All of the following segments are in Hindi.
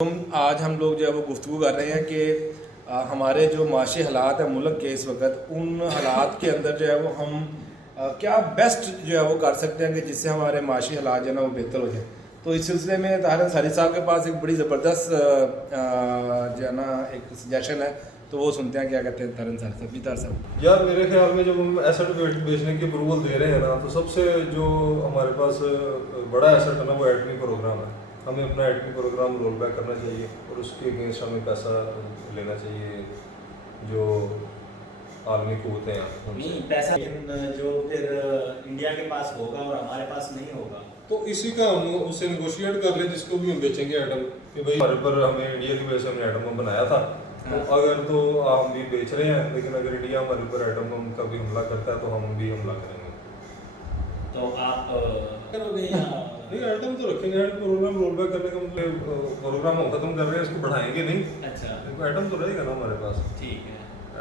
आज हम लोग जो है वो गुफ्तगू कर रहे हैं कि हमारे जो माशी हालात हैं मुल्क के इस वक्त, उन हालात के अंदर जो है वो हम क्या बेस्ट जो है वो कर सकते हैं कि जिससे हमारे माशी हालात जो है ना वो बेहतर हो जाए। तो इस सिलसिले में ताहिर अंसारी साहब के पास एक बड़ी ज़बरदस्त जो है ना एक सजेशन है, तो वो सुनते हैं क्या कहते हैं ताहिर अंसारी साहब। जी ताहिर साहब। यार मेरे ख्याल में जब हम एसेट बेचने की अप्रूवल दे रहे हैं ना, तो सबसे जो हमारे पास बड़ा एसेट है ना, वो एटमी प्रोग्राम है। हमें अपना एटमी प्रोग्राम रोल बैक करना चाहिए और उसके अगेंस्ट हमें पैसा लेना चाहिए जो आलमी क़ुव्वतें हैं नहीं पैसा, लेकिन जो फिर इंडिया के पास होगा और हमारे पास नहीं होगा, तो इसी का हम उससे नेगोशिएट कर लें जिसको भी हम बेचेंगे एटम, कि भाई हमारे पर हमें इंडिया की वजह से हमने एटम बम बनाया था, तो अगर तो हम भी बेच रहे हैं, लेकिन अगर इंडिया हमारे ऊपर एटम बम का भी हमला करता है तो हम भी हमला करेंगे। तो आप करोगे या नहीं, एटम तो रखेंगे। प्रोग्राम रोल बैक करने का मतलब प्रोग्राम हम खत्म कर रहे हैं, इसको बढ़ाएंगे नहीं। अच्छा, एटम तो रहेगा ना हमारे पास, ठीक है,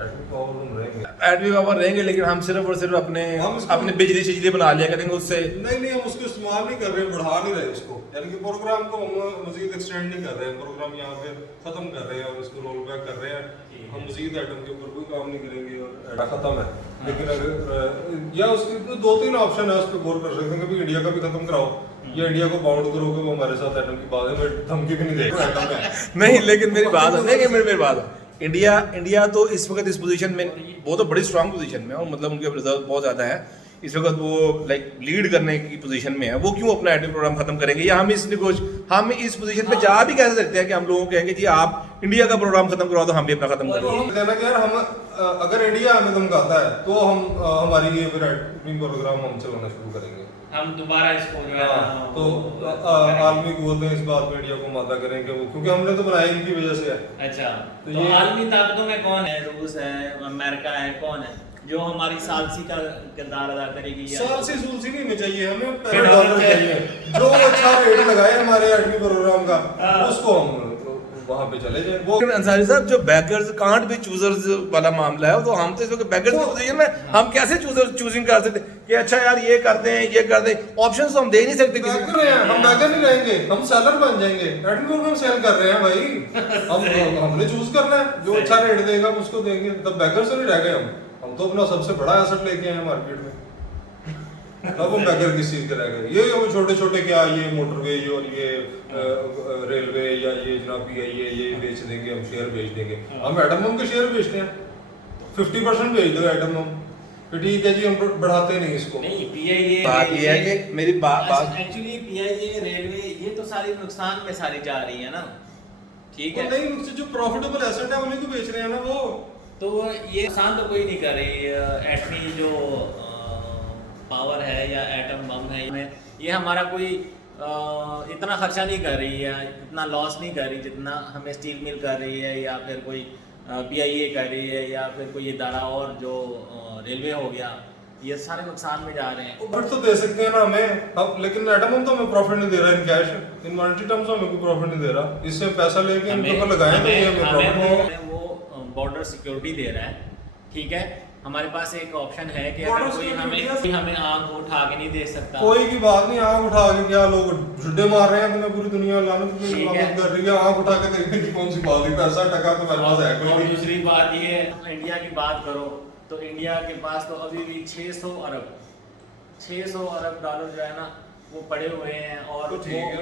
एटमी पावर हम रहेंगे, एटमी पावर रहेंगे, लेकिन हम सिर्फ और सिर्फ अपने बिजली शिजली बना लिया करेंगे उससे। नहीं हम उसको इस्तेमाल नहीं कर रहे, बढ़ा नहीं रहे उसको, यानी कि प्रोग्राम को हम मजीद एक्सटेंड नहीं कर रहे हैं, प्रोग्राम यहाँ पे खत्म कर रहे हैं और इसको रोल बैक कर रहे हैं। हम मजीद एटम के ऊपर कोई काम नहीं करेंगे और एटम खत्म है। लेकिन अगर या उसके तो दो तीन ऑप्शन है, उस पर गौर कर सकते हैं कि इंडिया का भी खत्म कराओ या इंडिया को बाउंड करोगे, वो हमारे साथ एटम की बात है, मैं धमकी भी नहीं देगा एटम में। नहीं, लेकिन मेरी बात है, मेरी बात है, इंडिया तो इस वक्त इस पोजीशन में, वो तो बड़ी स्ट्रांग पोजीशन में है और मतलब उनके रिजल्ट बहुत ज़्यादा है इस वक्त, वो लाइक लीड करने की पोजीशन में है। वो क्यों अपना एटमी प्रोग्राम खत्म करेंगे? या हम इस पोजीशन पे जा भी कह सकते हैं कि हम लोगों को कहेंगे जी आप इंडिया का प्रोग्राम खत्म करवाओ, तो हम भी अपना खत्म करेंगे। यार हम अगर इंडिया हमें धमकाता है तो हम हमारी ये फिर एटमी प्रोग्राम हम चलाना शुरू करेंगे, हम दोबारा इसको जो है ना तो आलमी क़ुव्वतें इस बात में इंडिया को मादा करेंगे, वो क्योंकि हमने तो बनाया इनकी वजह से है। अच्छा, तो तो ये आलमी ताकतों में कौन है? रूस है, अमेरिका है, कौन है जो हमारी सालसी का किरदार अदा करेगी? सालसी सूलसी नहीं हमें चाहिए, हमें पहले डॉलर चाहिए। जो अच्छा रेट लगाए हमारे एटमी प्रोग्राम का, उसको हम वहां पे चले जाए। वो अंसारी साहब, जो बैकर्स कांट भी चूजर्स वाला मामला है, तो हम तो इस वक्त बैकर्स की पोजीशन में, हम कैसे चूजिंग कर सकते कि अच्छा यार ये करते हैं, ये करते हैं? ऑप्शंस तो हम दे नहीं सकते किसी को। हम बैकर नहीं रहेंगे, हम सेलर बन जाएंगे। एटमी प्रोग्राम सेल कर रहे हैं भाई, हमने चूज करना है, जो अच्छा रेट देगा हम उसको देंगे, तब बैकर से नहीं रह गए हम तो अपना सबसे बड़ा एसेट लेके आए मार्केट में। अब हम बैकर किस चीज के रह गए? ये छोटे छोटे क्या, ये मोटरवे और ये रेलवे या ये जनाब पीआईए ये बेच देंगे, हम शेयर बेच देंगे। हम एटम बम के शेयर बेचते हैं, 50% बेच दो एटम बम, तो ठीक है जी, हम बढ़ाते नहीं इसको। नहीं, पीआईए बात ये है कि मेरी बात एक्चुअली पीआईए रेलवे ये तो सारी नुकसान में सारी जा रही है ना, ठीक है? नहीं, मुझसे जो प्रॉफिटेबल एसेट है उन्हीं को बेच रहे हैं ना वो। तो ये नुकसान तो कोई नहीं कर रही। एटमी जो पावर है या एटम बम है, ये हमारा कोई इतना खर्चा नहीं कर रही है, इतना लॉस नहीं कर रही जितना हमें स्टील मिल कर रही है, या फिर कोई पीआईए कर रही है, या फिर कोई इदारा और जो रेलवे हो गया, ये सारे नुकसान में जा रहे हैं। बट तो दे सकते हैं ना हमें हम, लेकिन एटम बम तो हमें प्रॉफिट नहीं दे रहा, in cash in monetary terms हमें कोई प्रॉफिट नहीं दे रहा। इससे पैसा लेके इनके ऊपर लगाएं तो ये हमें प्रॉफिट नहीं। वो बॉर्डर सिक्योरिटी दे रहा है, ठीक है? हमारे पास एक ऑप्शन है कि अगर कोई हमें आंख उठा के नहीं दे सकता, कोई की बात नहीं, आंख उठा के क्या लोग झुड्डे मार रहे हैं, तुम्हें पूरी दुनिया लानत कर रही है, आंख उठा के देखने की कौन सी बात है? पैसा टका तो मेरे पास है कोई और नहीं। दूसरी बात ये है, इंडिया की बात करो तो इंडिया के पास तो अभी भी 600 अरब डॉलर जो है ना वो पड़े हुए हैं। और तो ठीक है,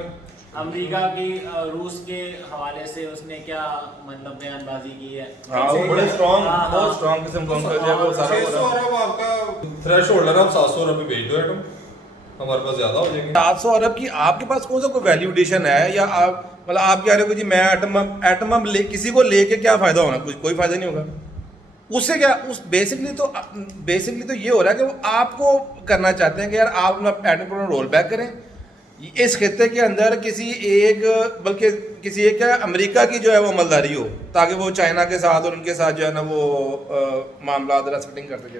अमेरिका की रूस के हवाले से उसने क्या मतलब बयानबाजी की है। वो बड़े स्ट्रांग किस्म का उनका जो है वो सारा 600 अरब आपका थ्रेशोल्ड है, आप 700 अरब भेज दो एटम, हमारे पास ज्यादा हो जाएंगे। 700 अरब की आपके पास कौन सा कोई वैल्यू एडिशन है? या आप मतलब आप कह रहे हो कि जी मैं एटम बम किसी को लेके क्या फायदा होना? कोई फायदा नहीं होगा उससे। क्या उस बेसिकली तो ये हो रहा है कि वो आपको करना चाहते हैं कि यार आप अपना एटम प्रोग्राम रोल बैक करें इस खित्ते के अंदर, बल्कि किसी एक क्या अमेरिका की जो है वो अमलदारी हो, ताकि वो चाइना के साथ और उनके साथ जो है ना वो मामला सेटिंग कर सके।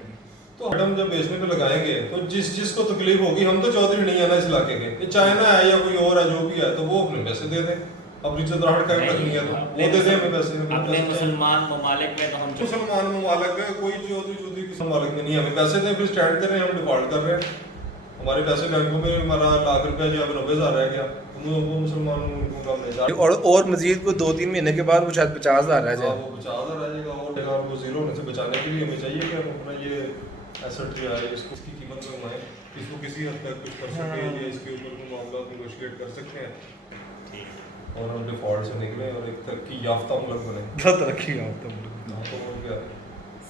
तो एटम जब बेचने पे लगाएंगे तो जिसको तकलीफ होगी, हम तो चौधरी नहीं है ना इस इलाके के, ये चाइना है या कोई और है जो भी है, तो वो अपने पैसे दे दें, अपनी चतुराहट का रखनी है तो वो दे दें हमें पैसे। अपने मुसलमान ममालिक में तो हम मुसलमान ममालिक है, कोई चौधरी की ममालिक में नहीं, हमें पैसे दें, फिर स्टैंड करें, हम डिफॉल्ट कर रहे हैं। हमारे पैसे बैंकों में हमारा लाख रुपया जो है 90,000 रह गया, वो मुसलमानों उनको काम नहीं चाहते। और मजीद को 2-3 महीने के बाद वो शायद 50,000 रह जाए। वो 50,000 रह जाएगा, और वो जीरो होने से बचाने के लिए हमें चाहिए कि हम अपना ये एसेट जो है इसको इसकी कीमत कमाएं, इसको किसी हद तक कुछ कर सकें, ये इसके ऊपर कोई मामला नेगोशिएट कर सकते हैं और हम डिफॉल्ट से निकले और एक तरक्की याफ्ता मुल्क बने। तरक्की तो और क्या है,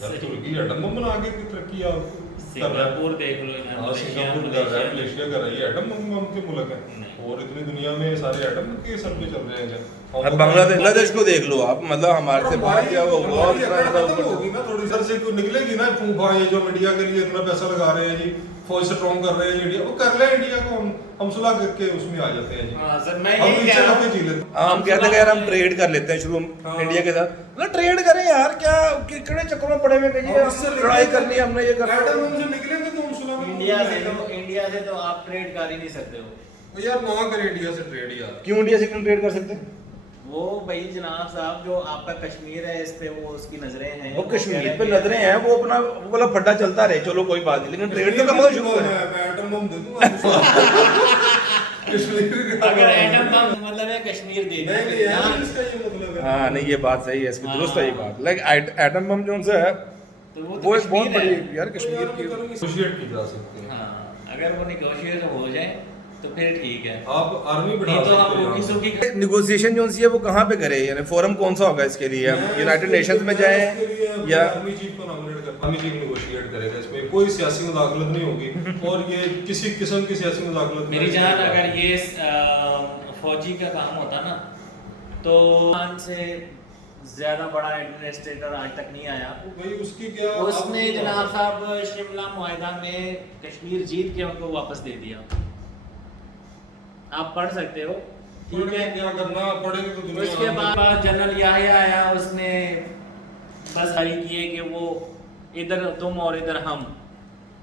जब तुर्की एटम बम बना के तरक्की कर रहा है, सिंगापुर देख लो यार, हाँ सिंगापुर कर रहा है, मलेशिया कर रही है, एटम बम के मुल्क है और इतनी दुनिया में सारे एटम के सर पे चल रहे हैं। अब बांग्लादेश को देख लो आप, मतलब हमारे से बाहर क्या वो हमारी अकड़ खत्म होगी ना, थोड़ी सर से कोई निकलेगी ना फूफा, ये जो मीडिया के लिए इतना पैसा लगा रहे हैं जी, फौज स्ट्रॉन्ग कर रहे हैं इंडिया, वो कर ले इंडिया को, हम सुलह करके उसमें आ जाते हैं जी। हाँ सर, मैं हम यही नीचे कह रहा आके हूँ। जी लेते हैं। हम कहते हैं कि यार हम ट्रेड कर लेते हैं शुरू हाँ। इंडिया के साथ, मतलब ट्रेड करें यार, क्या कितने चक्करों में पड़े हुए कहिए, हम इससे लड़ाई करनी है हमने, ये करना एटम है। बम से निकलेंगे तो हम सुलह में इंडिया से तो आप ट्रेड कर ही नहीं सकते हो। यार ना करें इंडिया से ट्रेड यार। क्यों इंडिया से क्यों ट्रेड कर सकते हैं? वो भाई जनाब साहब, जो आपका कश्मीर है इस पे वो उसकी नजरें हैं, वो कश्मीर पे नजरें हैं, वो अपना वो वाला फड्डा चलता रहे, चलो कोई बात नहीं, लेकिन ट्रेड तो कम हो शुरू है। मैं एटम बम दे दूंगा कश्मीर का। अगर एटम बम मतलब है कश्मीर दे नहीं नहीं यार, इसका ये मतलब है। हाँ नहीं, ये बात सही है, इसकी हाँ। दुरुस्त है ये बात, लाइक एटम बम जो उनसे है तो वो एक बहुत कश्मीर है। बड़ी यार कश्मीर की। नेगोशिएट की जा सकती है। हाँ, अगर वो निगोशिएट हो जाए तो फिर ठीक है, आप आर्मी बढ़ा नहीं तो सकते हम हो रोकी यहाँ। सूखी निगोशिएशन जो सी है वो कहाँ पे करे, यानी फोरम कौन सा होगा इसके लिए? यूनाइटेड नेशंस में जाएं या आर्मी चीफ को नॉमिनेट कर, आर्मी चीफ नेगोशिएट करेगा, इसमें कोई सियासी मुदाखलत नहीं होगी और ये किसी किस्म की सियासी मुदाखलत मेरी नहीं जान, होगी। अगर ये फौजी का काम होता ना तो पाकिस्तान से ज्यादा बड़ा एडमिनिस्ट्रेटर आज तक नहीं आया। भाई उसकी क्या, उसने आपको जनाब साहब शिमला मुआहिदा में कश्मीर जीत के उनको वापस दे दिया। आप पढ़ सकते हो, ठीक पढ़ेंगे है। क्या करना, पढ़ेंगे तो दुनिया उसके बाद जनरल याहिया आया, उसने बस जारी किए कि वो इधर तुम और इधर हम,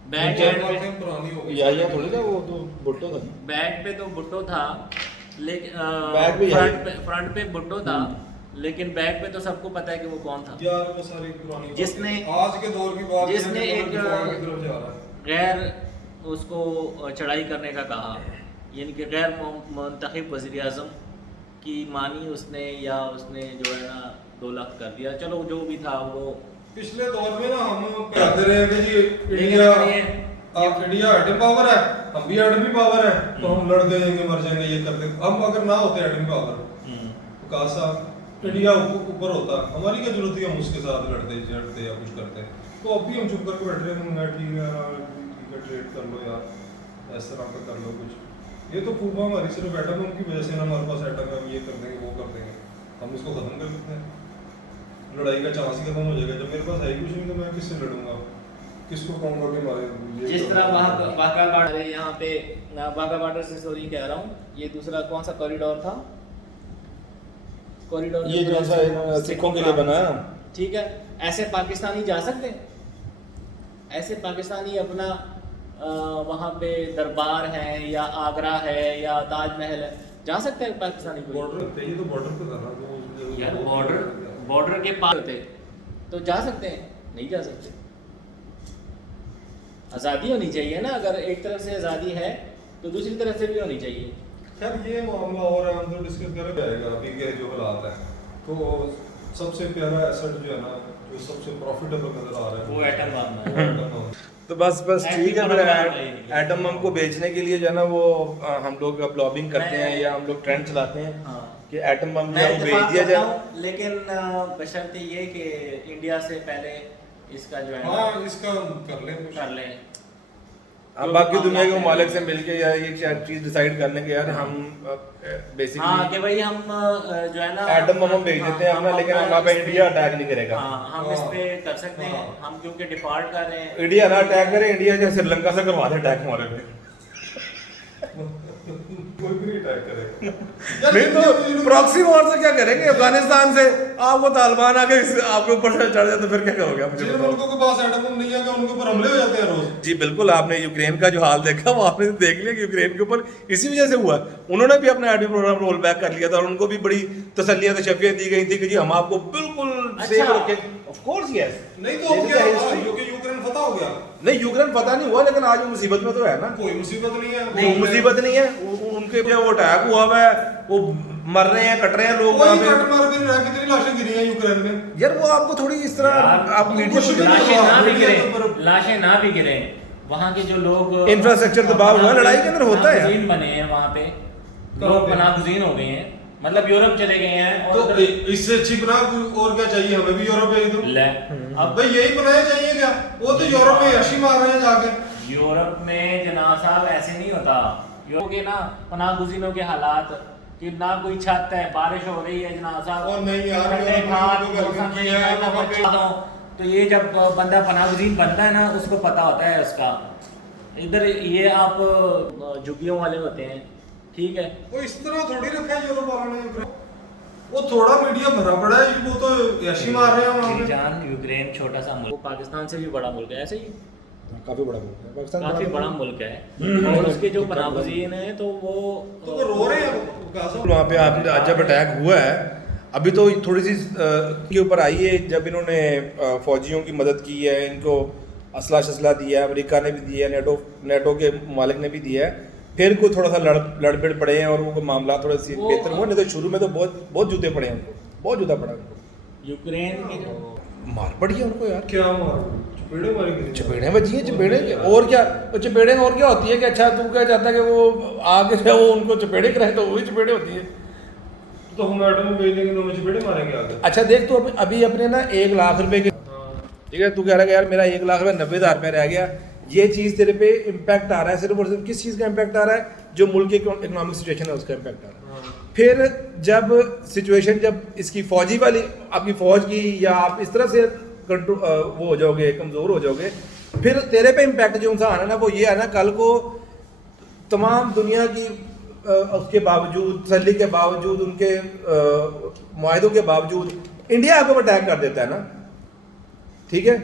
बैक एंड पे पुरानी हो गई। या थोड़ी था, वो तो भुट्टो था। बैक पे तो भुट्टो था, लेकिन बैक पे फ्रंट पे भुट्टो था, लेकिन बैक पे तो सबको पता है कि वो कौन था। यार वो सारी पुरानी जिसने- आज के दौर की बात जिसने है कि एक- डिफॉल्ट की तरफ जा रहा है। गैर उसको चढ़ाई करने का कहा, यानी कि गैर मुंतखब वज़ीर आज़म की मानी उसने, या उसने जो है ना 2 लाख कर दिया, चलो जो भी था वो। पिछले दौर में ना हम कहते रहे कि जी लेकिन इंडिया, अगर ये- आप इंडिया एटम पावर है, हम भी एटमी पावर है, तो हम लड़ देंगे, मर जाएंगे, ये कर देंगे। हम अगर ना होते एटमी पावर, तो कहा साहब इंडिया ऊपर होता, हमारी क्या जरूरत है हम उसके साथ लड़ते या कुछ करते। तो अब भी हम चुप करके बैठ रहे हैं, मैं ठीक है यार, ठीक है ट्रेड कर लो यार, इस तरह का कर लो कुछ। ये तो फूफा हमारी सिर्फ एटम बम की वजह से ना, हमारे पास एटम है, हम ये कर देंगे वो कर देंगे, हम इसको खत्म कर देते हैं, लड़ाई का चांस ही खत्म हो जाएगा। जब मेरे पास है ही कुछ नहीं तो मैं किससे लड़ूंगा, किसको कहूंगा कि हमारे ये जिस करो। तरह वाघा बॉर्डर, यहाँ पे वाघा बॉर्डर से सॉरी कह रहा हूँ, ये दूसरा कौन सा कॉरिडोर था, कॉरिडोर ये जो सा सिखों के लिए बना, ठीक है। ऐसे पाकिस्तानी जा सकते हैं, ऐसे पाकिस्तानी अपना वहाँ पे दरबार है या आगरा है या ताजमहल है, जा सकते हैं पाकिस्तानी कोई? बॉर्डर पे, ये तो बॉर्डर पे था ना, तो यार बॉर्डर के पार होते तो जा सकते हैं, नहीं जा सकते। आज़ादी होनी चाहिए ना, अगर एक तरफ से आज़ादी है तो दूसरी तरफ से भी होनी चाहिए। खैर ये मामला और है, हम तो डिस्कस कर जाएगा अभी के जो हालात है। तो सबसे प्यारा एसेट जो है ना, जो सबसे प्रॉफिटेबल नजर आ रहा है वो एटम बम है। वो एटम बम। तो बस ठीक है, एटम फिर बम एटम बम को बेचने के लिए जो है ना वो हम लोग अब लॉबिंग करते हैं या हम लोग ट्रेंड चलाते हैं हाँ। कि एटम बम जो मैं है वो बेच इत्तेफाक दिया करता जाए। हूँ, लेकिन बशर्ते ये कि इंडिया से पहले इसका जो है ना हाँ इसका कर लें कुछ। कर लें। अब बाकी दुनिया के ममालिक से मिलके या एक चीज डिसाइड कर लेंगे यार, हम हाँ बेसिकली कि भाई हम जो है ना एटम बम हम बेच देते हैं अपना, लेकिन हम पे इंडिया अटैक नहीं करेगा। हाँ हम इस पे कर सकते हैं, हम क्योंकि डिफॉल्ट कर रहे हैं। इंडिया ना अटैक करे, इंडिया जो श्रीलंका से करवा दे अटैक हमारे पे। कोई भी नहीं अटैक करेगा। नहीं तो प्रॉक्सी वॉर से क्या करेंगे? अफगानिस्तान से आपको तालिबान आके आपके ऊपर से चढ़ जाए तो फिर क्या करोगे आप? मुझे जिन बताओ। मुल्कों के पास एटम बम नहीं है उनके ऊपर हमले हो जाते हैं रोज। जी बिल्कुल, आपने यूक्रेन का जो हाल देखा वो आपने देख लिया कि यूक्रेन के ऊपर इसी वजह से हुआ। उन्होंने भी अपना आईडी प्रोग्राम रोल बैक कर लिया था और उनको भी बड़ी तसल्लियां तशफ़ियां दी गई थी कि जी हम आपको बिल्कुल सेफ अच्छा। रखें। ऑफ कोर्स यस, नहीं तो अब क्या हुआ? यूक्रेन फतह हो गया? नहीं यूक्रेन पता नहीं हुआ, लेकिन आज वो मुसीबत में तो है ना। कोई मुसीबत नहीं है। नहीं मुसीबत नहीं है, उनके जो वो अटैक हुआ हुआ है, वो मर रहे हैं, कट रहे हैं लोग वहाँ कोई पे। कट मार भी नहीं रहा, कितनी लाशें गिरी हैं यूक्रेन में। यार वो आपको थोड़ी इस तरह यार, आप मीडिया कुछ भी लाशें ना भी मीडिया गिरे, तो लाशें ना भी गिरे, वहाँ के जो लोग इंफ्रास्ट्रक्चर दबाव हुआ है, लड़ाई के अंदर होता है यार। पनाहगुज़ीन बने हैं वहाँ पे, लोग पनाहगुज़ीन हो गए हैं, मतलब यूरोप चले गए हैं। और तो इससे अच्छी बना और क्या चाहिए हमें भी यूरोप भेज दो। ले अब भाई यही बनाया चाहिए क्या? वो तो यूरोप में यशी मार रहे हैं जाके। यूरोप में जनाब साहब ऐसे नहीं होता। यूरोप के ना पनाहगुज़ीनों के हालात कि ना कोई छत है, बारिश हो रही है जनाब साहब, और नहीं यार, ठंडे यूरोप में खाट, तो गर्मी मौसम की है, में वहाँ पे। बचा दो। तो ये जब बंदा पनाहगुज़ीन बनता है ना, उसको पता होता है उसका। इधर ये आप झुग्गियों वाले होते हैं, ठीक है। वो इस तरह थोड़ी रखा है यूरोप वालों ने यूक्रेन। वो थोड़ा मीडिया भरा पड़ा है, वो तो यशी मार रहे हैं वहाँ पे। जान यूक्रेन छोटा सा मुल्क, वो पाकिस्तान से भी बड़ा मुल्क है, ऐसे ही काफी बड़ा मुल्क है पाकिस्तान, काफी बड़ा मुल्क है। और उसके जो पनाहगुज़ीन हैं तो वो रो रहे हैं गाजा। वहाँ पे आप जब अटैक हुआ है, अभी तो थोड़ी सी के ऊपर आई है, जब इन्होंने फौजियों की मदद की है, इनको असला शसला दिया है, अमेरिका ने भी दिया है, नेटो के मालिक ने भी दिया है, फिर को थोड़ा सा लड़बड़ पड़े हैं और वो मामला थोड़े से बेहतर हुआ। नहीं तो शुरू में तो बहुत जूते पड़े हैं उनको, बहुत जूता पड़ा उनको। यूक्रेन की जो मार पड़ी है उनको यार, क्या मार चपेड़े मारी गई। चपेड़े बजी हैं, चपेड़े और क्या, तो चपेड़े और क्या होती है कि अच्छा तू क्या चाहता है कि वो आगे से वो उनको चपेड़े कराए, तो वही चपेड़े होती है। तो हम एटम में भेज देंगे तो हमें चपेड़े मारेंगे आगे। अच्छा देख तू अभी अपने ना 1 लाख रुपए के, ठीक है, तू कह रहा है यार मेरा 1 लाख रुपए 90,000 रुपये रह गया, ये चीज़ तेरे पे इम्पैक्ट आ रहा है, सिर्फ और सिर्फ किस चीज़ का इम्पैक्ट आ रहा है? जो मुल्क की इकोनॉमिक सिचुएशन है उसका इम्पैक्ट आ रहा है। फिर जब सिचुएशन, जब इसकी फौजी वाली आपकी फौज की, या आप इस तरह से कंट्रोल वो हो जाओगे, कमज़ोर हो जाओगे, फिर तेरे पे इम्पैक्ट जो सा आना ना, वो ये है ना, कल को तमाम दुनिया की उसके बावजूद, तसल्ली के बावजूद, उनके मुआहदों के बावजूद इंडिया आपको अटैक कर देता है ना, ठीक है,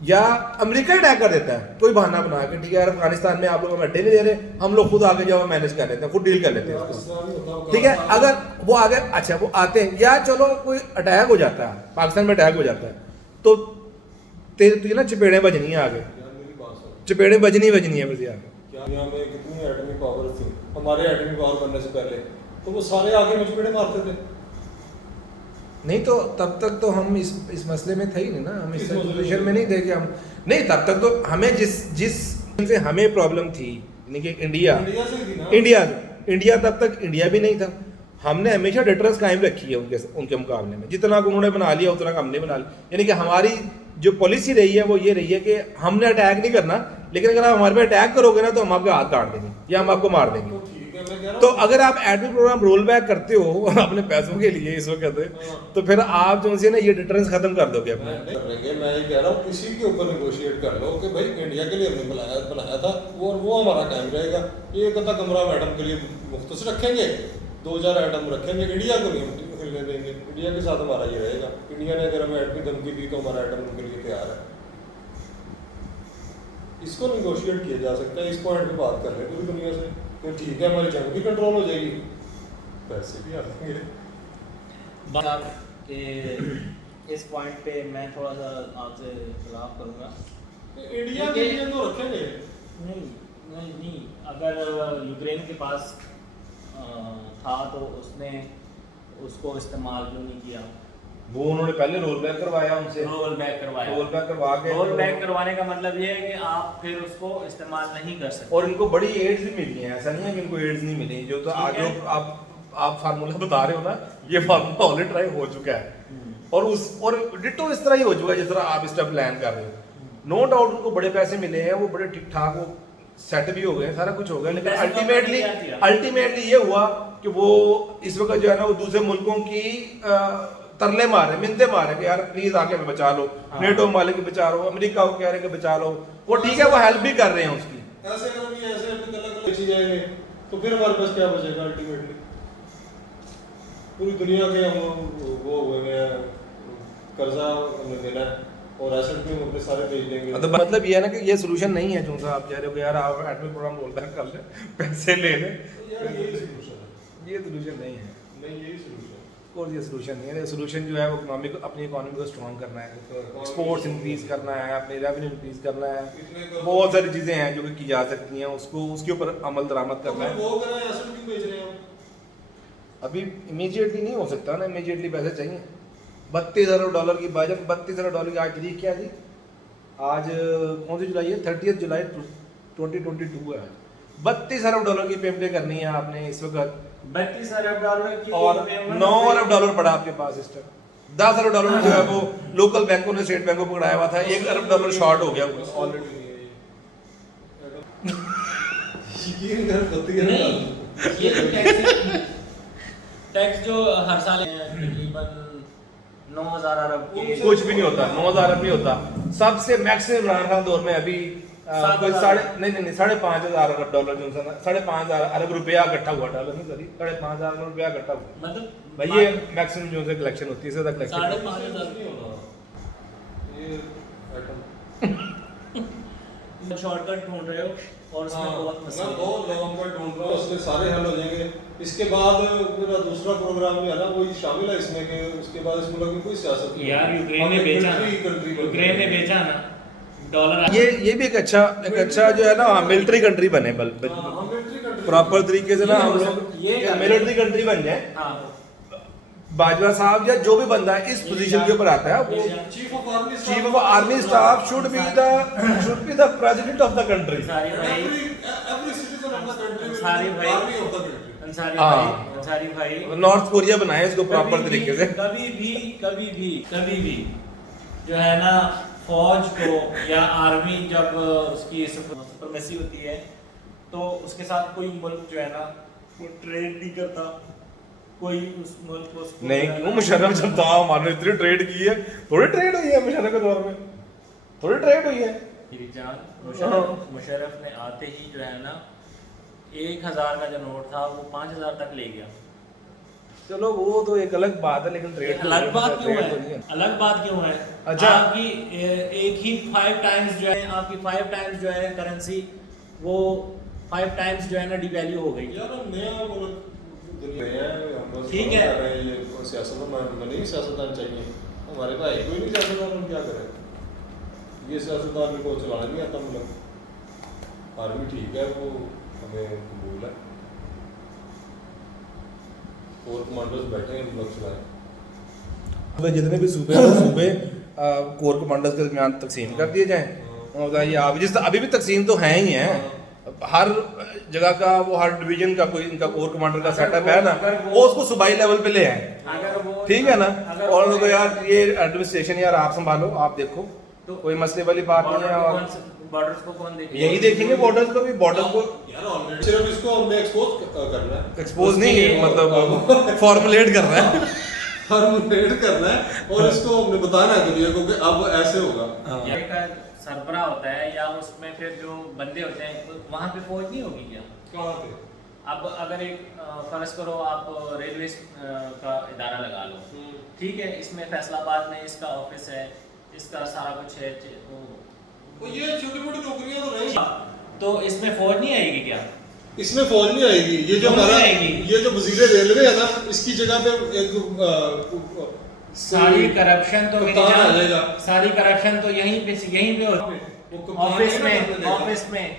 या अमेरिका अटैक कर देता है, कोई बहाना बना के, ठीक है यार अफगानिस्तान में आप लोग हमें अड्डे नहीं दे रहे, हम लोग खुद आगे जाओ मैनेज कर लेते हैं, खुद डील कर लेते हैं उसको, ठीक है। अगर वो आगे, अच्छा वो आते हैं, या चलो कोई अटैक हो जाता है, पाकिस्तान में अटैक हो जाता है, तो तुझे ना चपेड़े बजनी है आगे, चपेड़े बजनी है मुझे आगे। दुनिया में कितनी एटमी पावर थी हमारे एटमी पावर बनने से पहले, तो वो सारे आगे में चपेड़े मारते थे। नहीं तो तब तक तो हम इस मसले में थे ही नहीं ना, हम इस पोजीशन में नहीं थे कि हम, नहीं तब तक तो हमें जिस से हमें प्रॉब्लम थी, यानी कि इंडिया से थी ना। इंडिया तब तक इंडिया भी नहीं था। हमने हमेशा डिटरेंस कायम रखी है उनके मुकाबले में, जितना उन्होंने बना लिया उतना हमने बना लिया, यानी कि हमारी जो पॉलिसी रही है वो ये रही है कि हमने अटैक नहीं करना, लेकिन अगर आप हमारे पे अटैक करोगे ना तो हम आपके हाथ काट देंगे या हम आपको मार देंगे। तो अगर आप एटमी प्रोग्राम रोल बैक करते हो अपने पैसों के लिए इस वक्त, तो फिर आप जो है ना ये डिटरेंस खत्म कर दोगे अपने। मैं ये कह रहा हूँ इसी के ऊपर नेगोशिएट कर लो कि भाई इंडिया के लिए हमने बनाया था वो हमारा कायम रहेगा। ये एक अद्धा कमरा हम एटम के लिए मुख्तस रखेंगे, 2000 एटम रखेंगे, इंडिया को नहीं हिलने देंगे, इंडिया के साथ हमारा ये रहेगा। इंडिया ने अगर हमें एटमी धमकी दी तो हमारा एटम के लिए तैयार है। इसको नेगोशिएट किया जा सकता है, इस पॉइंट पे बात कर ले पूरी दुनिया से, तो ठीक है हमारी जंग भी कंट्रोल हो जाएगी, पैसे भी आ जाएंगे। बात के इस पॉइंट पे मैं थोड़ा सा आपसे खिलाफ करूँगा। इंडिया के लिए तो रखेंगे नहीं, अगर यूक्रेन के पास था तो उसने उसको इस्तेमाल क्यों नहीं किया? वो उन्होंने पहले रोल बैक करवाया उनसे, रोल बैक करवाने का मतलब ये है कि आप फिर उसको इस्तेमाल नहीं कर सकते। और इनको बड़ी एड्स भी मिली है, ऐसा नहीं है कि इनको एड्स नहीं मिली, जो तो आज जो आप फार्मूला बता रहे हो ना, ये फार्मूला ऑलरेडी ट्राई हो चुका है, और डिटो इस तरह ही हो चुका है जिस तरह आप इस टाइप प्लान कर रहे हो। नो डाउट उनको बड़े पैसे मिले हैं, वो बड़े ठीक ठाक वो सेट भी हो गए, सारा कुछ हो गया, लेकिन अल्टीमेटली ये हुआ कि वो इस वक्त जो है ना वो दूसरे मुल्कों की तरले मारे, मिन्नतें मारे कि यार प्लीज आके हमें बचा लो, नेटो मालिक बचा लो, अमेरिका को कह रहे हैं कि बचा लो, वो ठीक है वो हेल्प भी कर रहे हैं उसकी। ऐसे अगर भी ऐसे अलग बची जाएंगे तो फिर हमारे पास क्या बचेगा अल्टीमेटली? पूरी दुनिया के हम वो हुए हैं, कर्जा हमें देना है और एसेट भी हम अपने सारे बेच देंगे। तो मतलब ये है ना कि ये सोल्यूशन नहीं है, जो आप कह रहे हो कि यार आप एटमी प्रोग्राम रोल बैक कर ले, पैसे ले ले, यार यही सोल्यूशन है, ये सोल्यूशन नहीं है। नहीं यही सोल्यूशन है। कोर्स ये सोल्यूशन नहीं है। सोल्यूशन जो है वो अपनी इकोनॉमी को स्ट्रॉन्ग करना है, एक्सपोर्ट्स इंक्रीज करना है, अपनी रेवेन्यू इंक्रीज करना है, बहुत सारी चीज़ें हैं जो कि की जा सकती हैं, उसको उसके ऊपर अमल दरामद करना है। वो करें एसेट क्यों बेच रहे हैं हम? अभी इमीडिएटली नहीं हो सकता ना, इमीडिएटली पैसे चाहिए। $32,000 की बजट, $32,000 की आज तारीख क्या थी? आज कौन सी जुलाई है? 30 जुलाई 2022 है। $32,000 की पेमेंट करनी है आपने इस वक्त, $32,000 की और payment $9 अरब पड़ा आपके पास इस टाइम। $10,000 जो है वो लोकल बैंकों ने, स्टेट बैंकों को पकड़ाया हुआ था, $1 अरब शॉर्ट हो गया वो ऑलरेडी। यकीन कर बत्ती है नहीं, ये जो टैक्स जो हर साल तकरीबन 9,000 अरब के, कुछ भी नहीं होता, 9,000 अरब नहीं होता। सबसे मैक्सिमम इमरान खान दौर में अभी कोई 5,500 अरब डॉलर जो है, 5,500 अरब रुपया इकट्ठा हुआ, डॉलर नहीं सॉरी, 5,500 अरब रुपया इकट्ठा हुआ। मतलब भाई ये मैक्सिमम जो है कलेक्शन होती है, इससे ज्यादा कलेक्शन 5,500 नहीं होगा। ये आइटम शॉर्टकट ढूंढ रहे हो और उसमें बहुत मैं मसले बहुत लॉन्ग कट ढूंढ रहा हूँ, उसमें सारे हल हो जाएंगे। इसके बाद मेरा दूसरा प्रोग्राम भी है ना, वही शामिल है इसमें कि उसके बाद इस मुल्क में कोई सियासत नहीं है। यार यूक्रेन हम ने एक बेचा military country बन यूक्रेन ने गए। बेचा ना डॉलर। ये भी एक अच्छा जो है ना मिलिट्री कंट्री बने, हाँ, हम military country प्रॉपर तरीके से ना ये हम हो लोग सकता- ये मिलिट्री कंट्री बन जाए। हाँ, बाजवा साहब या जो भी बंदा इस पोजीशन के ऊपर आता है वो chief of army chief of army staff should be the president of the country. Ansari भाई, every citizen of the country will Ansari be भाई, army of the country। Ansari हाँ। भाई, अंसारी भाई नॉर्थ कोरिया बनाए इसको प्रॉपर कभी तरीके भी- से। कभी भी जो है ना फौज को या आर्मी जब उसकी सुपरमेसी होती है तो उसके साथ कोई मुल्क जो है ना वो ट्रेड नहीं करता, कोई उस मुल्क को उसको नहीं जो है क्यों, ना- मुशर्रफ जब था हमारे इतनी ट्रेड की है, थोड़ी ट्रेड हुई है मुशर्रफ के दौर में, थोड़ी ट्रेड हुई है। मेरी जान, हाँ। मुशर्रफ ने आते ही जो है ना 1,000 का जो नोट था वो 5,000 तक ले गया। चलो वो तो एक अलग बात है, लेकिन ट्रेड अलग बात क्यों ट्रेड तो है? नहीं है। अलग बात क्यों है? अच्छा। आपकी एक ही 5 टाइम्स जो है, आपकी 5 टाइम्स जो है करेंसी वो 5 टाइम्स जो है ना डिवैल्यू हो गई। यार हम नया मुल्क दुनिया में है, हम बस ठीक फॉलो है। कर रहे हैं, ये कोई सियासतदान में नहीं, सियासतदान चाहिए हमारे भाई, कोई नहीं सियासतदान, हम क्या करें? ये सियासतदान को चलाना नहीं आता मुल्क। आर्मी ठीक है, वो हमें कबूल है, और कमांडर्स बैठे हैं मुल्क चलाएं। जितने भी सूबे हैं सूबे कोर कमांडर्स के दरमियान तकसीम कर दिए जाएं। और बताइए आप जिस अभी भी तकसीम तो है ही हैं, हर जगह का वो हर डिवीजन का कोई इनका कोर कमांडर का सेटअप है ना, वो उसको सूबाई लेवल पे ले आए, अगर वो ठीक है ना। अगर और वो- उनको यार ये एडमिनिस्ट्रेशन यार आप संभालो, आप देखो, तो कोई मसले वाली बात नहीं है। और बॉर्डर्स को कौन देखेगा? यही देखेंगे बॉर्डर्स को भी, बॉर्डर को यार ऑलरेडी सिर्फ इसको हमने एक्सपोज करना है, एक्सपोज नहीं मतलब फॉर्मुलेट करना है। फॉर्मुलेट करना है और इसको हमने बताना है दुनिया को कि अब ऐसे होगा। या का सरबरा होता है या उसमें फिर जो बंदे होते हैं वहाँ पे फौज नहीं होगी क्या? कहाँ पे? अब अगर एक फर्ज करो आप रेलवे का इदारा लगा लो, ठीक है, इसमें फैसलाबाद में इसका ऑफिस है, इसका सारा कुछ है, वो ये छोटी मोटी नौकरियां तो रहेंगी, तो इसमें फौज नहीं आएगी क्या? इसमें फौज नहीं आएगी। ये जो क्यों नहीं हमारा आएगी? ये जो वजीर रेलवे है ना, इसकी जगह पे एक सारी करप्शन तो मेरी कप्तान आ जान, जाएगा। सारी करप्शन तो यहीं पे होती वो कप्तान ऑफिस नहीं करने में, देगा। ऑफिस में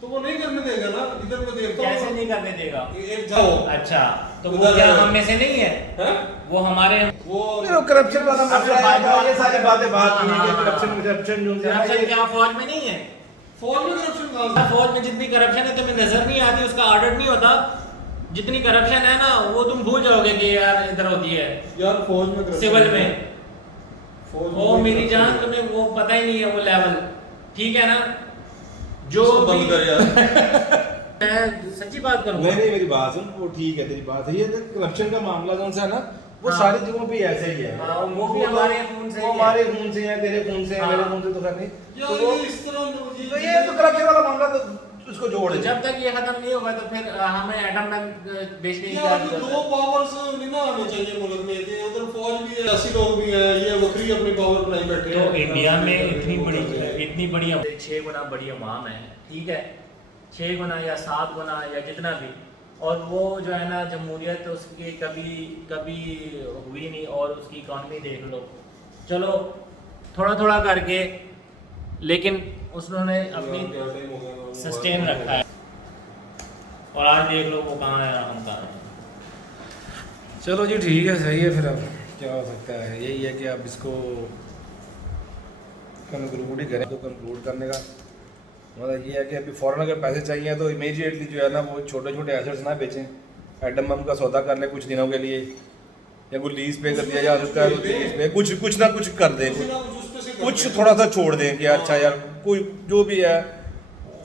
तो वो नहीं करने देगा ना, इधर मैं देखता कैसे हूँ नहीं करने देगा? एक जाओ अच्छा, तो वो उधर- क्या हम में से नहीं है? हैं? वो हमारे वो करप्शन वाला मसला है, ये सारी बातें बात हाँ, की है कि हाँ, करप्शन करप्शन जो है ना, करप्शन ये क्या फौज में नहीं है? फौज में करप्शन कहाँ से? फौज में जितनी करप्शन है तुम्हें नजर नहीं आती, उसका ऑडिट नहीं होता। जितनी करप्शन है ना वो तुम भूल जाओगे कि यार इधर होती है यार फौज में corruption सिविल नहीं है। में। फौज ओ में मेरी corruption जान, नहीं है। तुम्हें वो पता ही नहीं है वो लेवल, ठीक है ना? जो इसको बंद भी- कर यार। मैं सच्ची बात करूंगा, नहीं नहीं मेरी बात सुन, वो ठीक है तेरी बात है, ये करप्शन का मामला कौन सा है ना, वो हाँ। सारी जगहों पे ऐसे ही है। हाँ, वो भी हमारे खून से वो ही है। हमारे खून से है, तेरे खून से है, हाँ। मेरे खून से तो खैर नहीं। यार तो वो ये इस तरह तो ये तो करप्शन वाला मामला तो उसको जोड़ तो दे। जब तक ये खत्म नहीं होगा तो फिर हमें एटम बम बेचने की क्या यार ये जरूरत दो है? पावर्स नहीं ना आने चाहिए मुल्क में कि उधर फौज भी है, ऐसे लोग भी हैं, ये वक्री अपनी पावर बनाई बैठे तो हैं। इंडिया में इतनी वो बड़ी करते हैं। इतनी बड़ी 6 गुना बड़ी अवाम है, ठीक है, 6 गुना या 7 गुना या जितना भी और वो जो है ना जमहूरियत उसकी कभी कभी हुई नहीं, और उसकी इकॉनमी देख लो, चलो थोड़ा थोड़ा करके, लेकिन उसने अपनी सस्टेन रखा है, और आज देख लो वो कहाँ है, हम कहाँ हैं। चलो जी ठीक है, सही है। फिर अब क्या हो सकता है, यही है कि आप इसको कंक्लूड ही करें। तो कंक्लूड करने का मतलब ये है कि अभी फ़ौरन अगर पैसे चाहिए तो इमीडिएटली जो है ना वो छोटे छोटे एसेट्स ना बेचें, एटम बम का सौदा कर लें कुछ दिनों के लिए, या कोई लीज पे कर दिया जा सकता है तो लीज पे कुछ ना कुछ कर दें, कुछ थोड़ा सा छोड़ दें कि अच्छा यार कोई जो भी है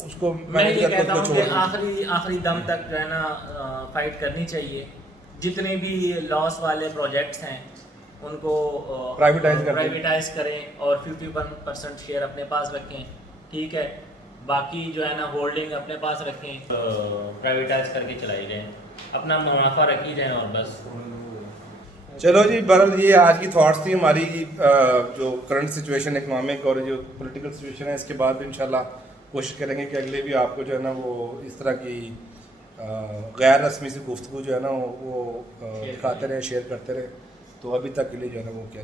उसको मैं मैनेज ये करके कहता उसको हूँ कि छोड़ दें। आखिरी दम तक जो है ना फाइट करनी चाहिए। जितने भी लॉस वाले प्रोजेक्ट्स हैं उनको प्राइवेटाइज करें और 51% शेयर अपने पास रखें, ठीक है। बाकी जो है ना होल्डिंग अपने पास रखें, प्राइवेटाइज करके चलाई जाएं, अपना मुनाफा रखी जाएं, और बस। चलो जी, बहरहाल ये आज की थॉट्स थी हमारी जो करंट सिचुएशन इकोनॉमिक और जो पॉलिटिकल सिचुएशन है, इसके बाद भी इंशाल्लाह कोशिश करेंगे कि अगले भी आपको जो है ना वो इस तरह की गैर रस्मी सी गुफ्तगू जो है ना वो दिखाते रहे, शेयर करते रहे। तो अभी तक के लिए जो है ना वो क्या